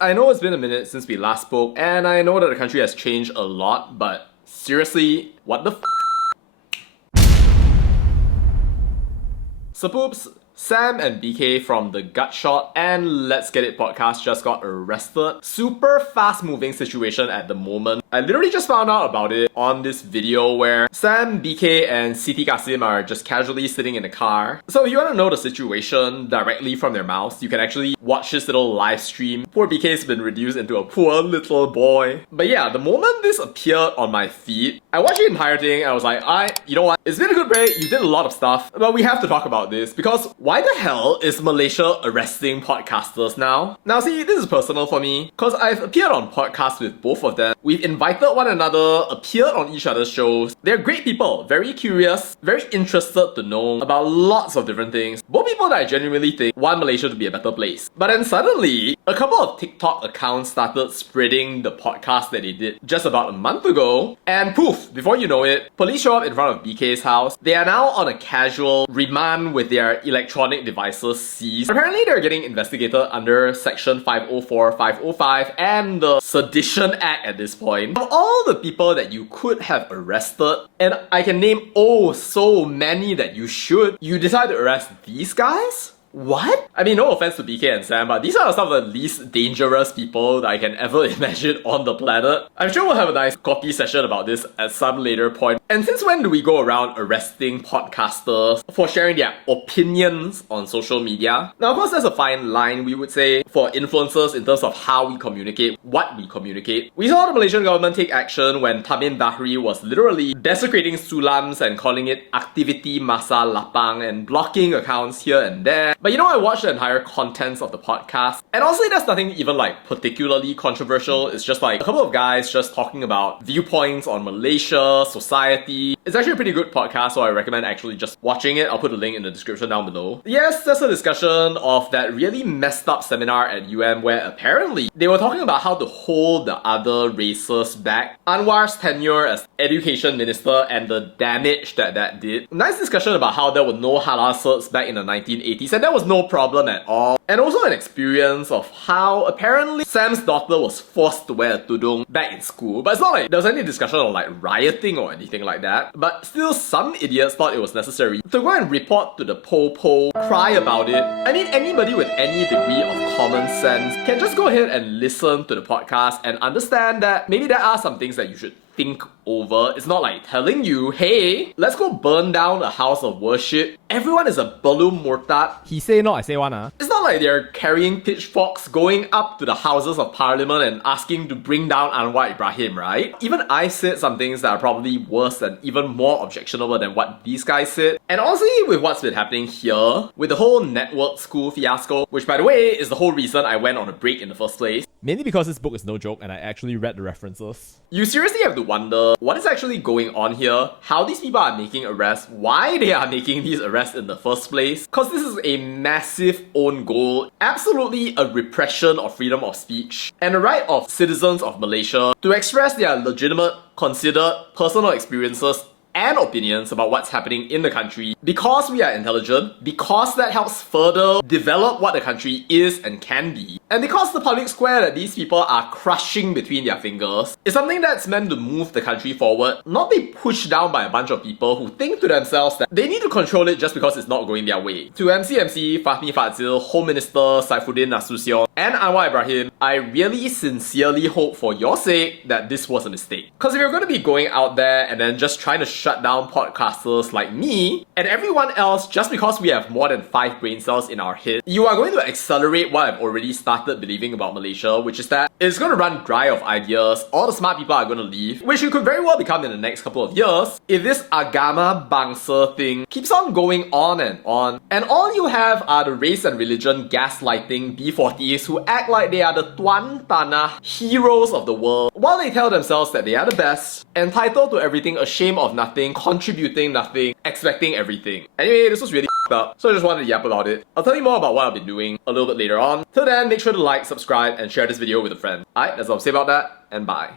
I know it's been a minute since we last spoke, and I know that the country has changed a lot, but seriously, what the So poops, Sam and BK from the Gut Shot and Let's Get It podcast just got arrested. Super fast moving situation at the moment. I literally just found out about it on this video where Sam, BK and Siti Kasim are just casually sitting in a car. So if you want to know the situation directly from their mouths, you can actually watch this little live stream. Poor BK's been reduced into a poor little boy. But yeah, the moment this appeared on my feed, I watched the entire thing and I was like, you know what? It's been a good break, you did a lot of stuff, but we have to talk about this because why the hell is Malaysia arresting podcasters now? Now see, this is personal for me because I've appeared on podcasts with both of them. We've invited one another, appeared on each other's shows. They're great people, very curious, very interested to know about lots of different things. Both people that I genuinely think want Malaysia to be a better place. But then suddenly, a couple of TikTok accounts started spreading the podcast that they did just about a month ago, and poof, before you know it, police show up in front of BK's house. They are now on a casual remand with their electronic devices seized. Apparently they're getting investigated under section 504, 505 and the Sedition Act at this point. Of all the people that you could have arrested, and I can name so many that you should, you decide to arrest these guys? What? I mean, no offense to BK and Sam, but these are some of the least dangerous people that I can ever imagine on the planet. I'm sure we'll have a nice coffee session about this at some later point. And since when do we go around arresting podcasters for sharing their opinions on social media? Now, of course, there's a fine line, we would say, for influencers in terms of how we communicate, what we communicate. We saw the Malaysian government take action when Tamin Bahri was literally desecrating sulams and calling it Aktiviti Masa Lapang and blocking accounts here and there. But you know, I watched the entire contents of the podcast, and honestly, there's nothing even like particularly controversial. It's just like a couple of guys just talking about viewpoints on Malaysia, society. It's actually a pretty good podcast, so I recommend actually just watching it. I'll put a link in the description down below. Yes, there's a discussion of that really messed up seminar at UM where apparently they were talking about how to hold the other races back. Anwar's tenure as education minister and the damage that did. Nice discussion about how there were no halal certs back in the 1980s, and that was no problem at all. And also an experience of how apparently Sam's daughter was forced to wear a tudung back in school. But it's not like there was any discussion on like rioting or anything like that. But still, some idiots thought it was necessary to go and report to the po, cry about it. I mean, anybody with any degree of common sense can just go ahead and listen to the podcast and understand that maybe there are some things that you should think over. It's not like telling you, hey, let's go burn down a house of worship. Everyone is a balloon murtad. He say no, I say one. It's not like they're carrying pitchforks, going up to the houses of parliament and asking to bring down Anwar Ibrahim, right? Even I said some things that are probably worse and even more objectionable than what these guys said. And honestly, with what's been happening here, with the whole network school fiasco, which by the way is the whole reason I went on a break in the first place. Mainly because this book is no joke and I actually read the references. You seriously have to wonder what is actually going on here, how these people are making arrests, why they are making these arrests in the first place. Because this is a massive own goal, absolutely a repression of freedom of speech, and the right of citizens of Malaysia to express their legitimate, considered personal experiences and opinions about what's happening in the country because we are intelligent, because that helps further develop what the country is and can be, and because the public square that these people are crushing between their fingers is something that's meant to move the country forward, not be pushed down by a bunch of people who think to themselves that they need to control it just because it's not going their way. To MCMC, Fahmi Fadzil, Home Minister Saifuddin Nasution, and Anwar Ibrahim, I really sincerely hope for your sake that this was a mistake. Because if you're going to be going out there and then just trying to shut down podcasters like me and everyone else just because we have more than 5 brain cells in our head, you are going to accelerate what I've already started believing about Malaysia, which is that it's going to run dry of ideas, all the smart people are going to leave, which you could very well become in the next couple of years if this agama bangsa thing keeps on going on, and all you have are the race and religion gaslighting B40s who act like they are the Tuan Tanah heroes of the world, while they tell themselves that they are the best, entitled to everything, ashamed of nothing, contributing nothing, expecting everything. Anyway, this was really up, so I just wanted to yap about it. I'll tell you more about what I've been doing a little bit later on. Till then, make sure to like, subscribe, and share this video with a friend. Alright, that's all I'll say about that, and bye.